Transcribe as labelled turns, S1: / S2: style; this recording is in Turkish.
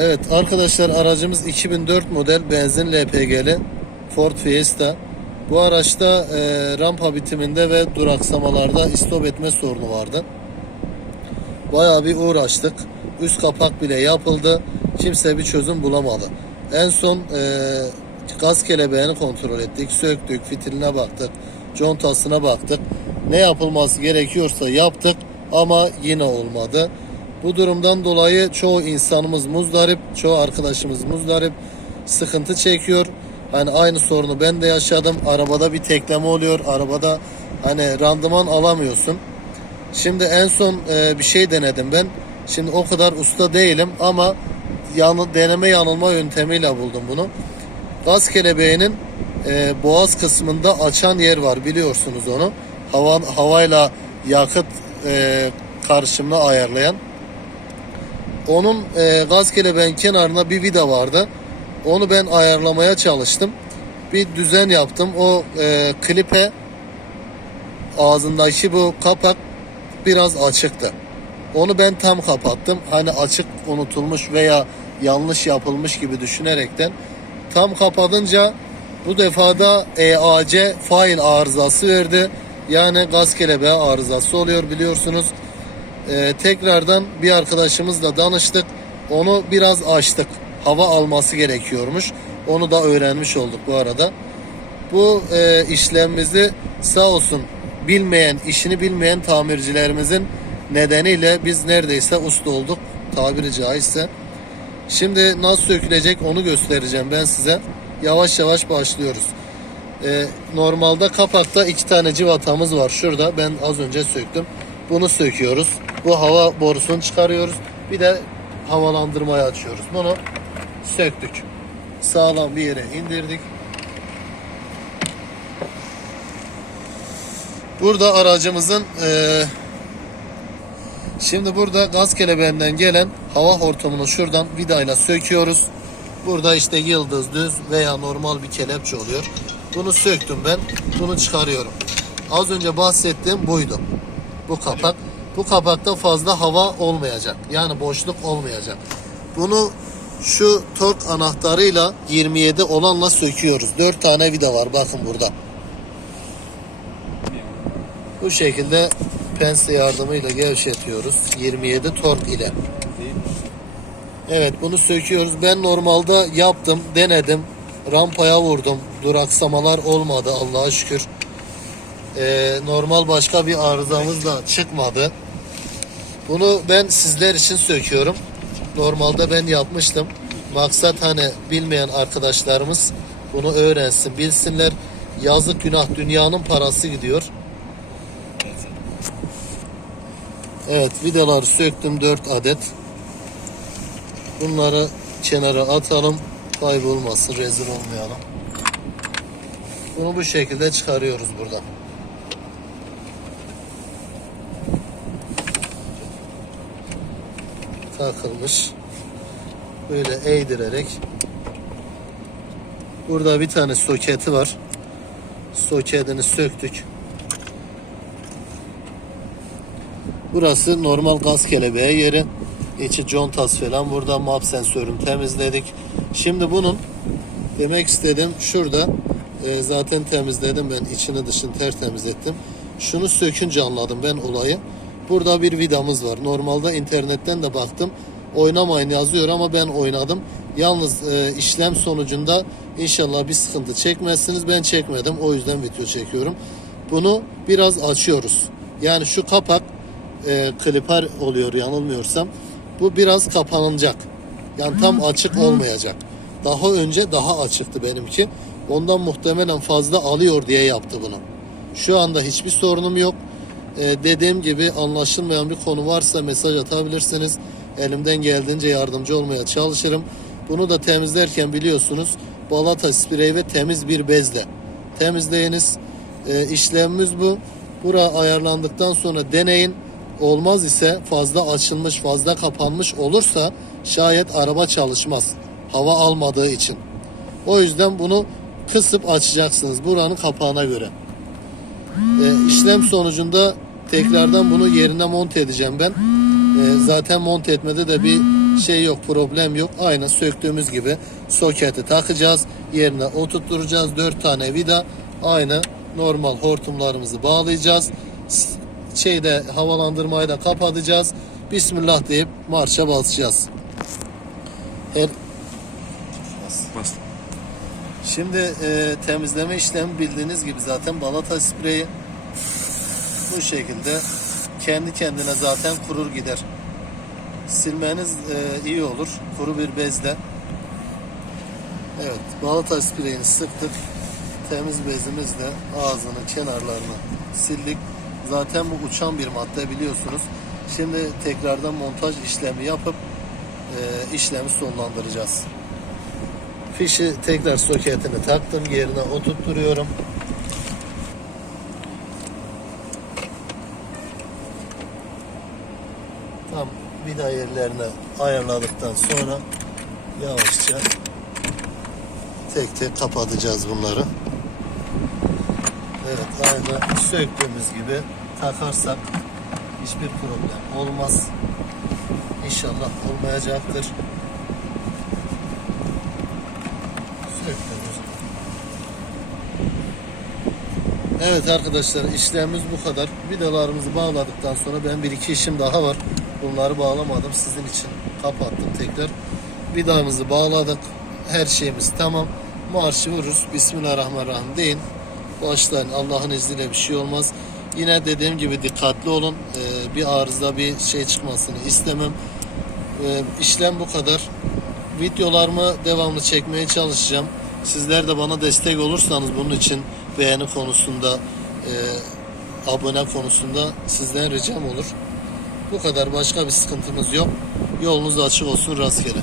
S1: Evet arkadaşlar aracımız 2004 model benzin LPG'li Ford Fiesta. Bu araçta e, rampa bitiminde ve duraksamalarda istop etme sorunu vardı. Bayağı bir uğraştık. Üst kapak bile yapıldı. Kimse bir çözüm bulamadı. En son e, gaz kelebeğini kontrol ettik. Söktük, fitiline baktık. Contasına baktık. Ne yapılması gerekiyorsa yaptık ama yine olmadı. Bu durumdan dolayı çoğu insanımız muzdarip, çoğu arkadaşımız muzdarip, sıkıntı çekiyor. Hani aynı sorunu ben de yaşadım. Arabada bir tekleme oluyor. Arabada hani randıman alamıyorsun. Şimdi en son e, bir şey denedim ben. Şimdi o kadar usta değilim ama yanı, deneme yanılma yöntemiyle buldum bunu. Gaz kelebeğinin e, boğaz kısmında açan yer var biliyorsunuz onu. Hava, havayla yakıt e, karışımını ayarlayan. Onun e, gaz kelebeğin kenarına bir vida vardı. Onu ben ayarlamaya çalıştım. Bir düzen yaptım. O e, klipe ağzındaki bu kapak biraz açıktı. Onu ben tam kapattım. Hani açık unutulmuş veya yanlış yapılmış gibi düşünerekten tam kapatınca bu defada EAC fail arızası verdi. Yani gaz kelebeği arızası oluyor biliyorsunuz. Ee, tekrardan bir arkadaşımızla danıştık. Onu biraz açtık. Hava alması gerekiyormuş. Onu da öğrenmiş olduk bu arada. Bu e, işlemimizi sağ olsun bilmeyen, işini bilmeyen tamircilerimizin nedeniyle biz neredeyse usta olduk tabiri caizse. Şimdi nasıl sökülecek onu göstereceğim ben size. Yavaş yavaş başlıyoruz. Ee, normalde kapakta iki tane civatamız var. Şurada ben az önce söktüm. Bunu söküyoruz. Bu hava borusunu çıkarıyoruz. Bir de havalandırmayı açıyoruz. Bunu söktük. Sağlam bir yere indirdik. Burada aracımızın eee Şimdi burada gaz kelebeğinden gelen hava hortumunu şuradan vidayla söküyoruz. Burada işte yıldız, düz veya normal bir kelepçe oluyor. Bunu söktüm ben. Bunu çıkarıyorum. Az önce bahsettiğim buydu. Bu kapak. Bu kapakta fazla hava olmayacak. Yani boşluk olmayacak. Bunu şu tork anahtarıyla 27 olanla söküyoruz. 4 tane vida var bakın burada. Bu şekilde pense yardımıyla gevşetiyoruz. 27 tork ile. Evet bunu söküyoruz. Ben normalde yaptım, denedim. Rampaya vurdum. Duraksamalar olmadı Allah'a şükür. Ee, normal başka bir arızamız da çıkmadı. Bunu ben sizler için söküyorum. Normalde ben yapmıştım. Maksat hani bilmeyen arkadaşlarımız bunu öğrensin, bilsinler. Yazık günah dünyanın parası gidiyor. Evet vidaları söktüm 4 adet. Bunları kenara atalım. Kaybolmasın rezil olmayalım. Bunu bu şekilde çıkarıyoruz buradan. Takılmış. Böyle eğdirerek. Burada bir tane soketi var. Soketini söktük. Burası normal gaz kelebeği yeri. İçi contas falan. Burada map sensörünü temizledik. Şimdi bunun demek istediğim şurada e, zaten temizledim ben içini dışını tertemiz ettim. Şunu sökünce anladım ben olayı. Burada bir vidamız var. Normalde internetten de baktım. Oynamayın yazıyor ama ben oynadım. Yalnız e, işlem sonucunda inşallah bir sıkıntı çekmezsiniz. Ben çekmedim. O yüzden video çekiyorum. Bunu biraz açıyoruz. Yani şu kapak e, kliper oluyor yanılmıyorsam. Bu biraz kapanacak. Yani tam açık olmayacak. Daha önce daha açıktı benimki. Ondan muhtemelen fazla alıyor diye yaptı bunu. Şu anda hiçbir sorunum yok. E, dediğim gibi anlaşılmayan bir konu varsa mesaj atabilirsiniz. Elimden geldiğince yardımcı olmaya çalışırım. Bunu da temizlerken biliyorsunuz balata spreyi ve temiz bir bezle temizleyiniz. E, işlemimiz bu. Bura ayarlandıktan sonra deneyin. Olmaz ise fazla açılmış, fazla kapanmış olursa şayet araba çalışmaz. Hava almadığı için. O yüzden bunu kısıp açacaksınız buranın kapağına göre. E, işlem sonucunda tekrardan bunu yerine monte edeceğim ben. E, zaten monte etmede de bir şey yok, problem yok. Aynı söktüğümüz gibi soketi takacağız. Yerine oturtturacağız. 4 tane vida. Aynı normal hortumlarımızı bağlayacağız. Şeyde havalandırmayı da kapatacağız. Bismillah deyip marşa basacağız. Her
S2: Bas.
S1: Şimdi e, temizleme işlemi bildiğiniz gibi zaten balata spreyi bu şekilde kendi kendine zaten kurur gider. Silmeniz e, iyi olur kuru bir bezle. Evet balata spreyini sıktık. Temiz bezimizle ağzını kenarlarını sildik. Zaten bu uçan bir madde biliyorsunuz. Şimdi tekrardan montaj işlemi yapıp e, işlemi sonlandıracağız. Fişi tekrar soketini taktım. Yerine oturtturuyorum. Tam vida yerlerine ayarladıktan sonra yavaşça tek tek kapatacağız bunları. Evet aynı söktüğümüz gibi takarsak hiçbir problem olmaz. İnşallah olmayacaktır. Söktüğümüz. Evet arkadaşlar işlemimiz bu kadar. Vidalarımızı bağladıktan sonra ben bir iki işim daha var. Bunları bağlamadım. Sizin için kapattım tekrar. Vidamızı bağladık. Her şeyimiz tamam. Marşı vururuz. Bismillahirrahmanirrahim deyin. Başlayın. Allah'ın izniyle bir şey olmaz. Yine dediğim gibi dikkatli olun. Ee, bir arıza bir şey çıkmasını istemem. Ee, işlem bu kadar. Videolarımı devamlı çekmeye çalışacağım. Sizler de bana destek olursanız bunun için beğeni konusunda, e, abone konusunda sizden ricam olur. Bu kadar başka bir sıkıntımız yok. Yolunuz açık olsun rastgele.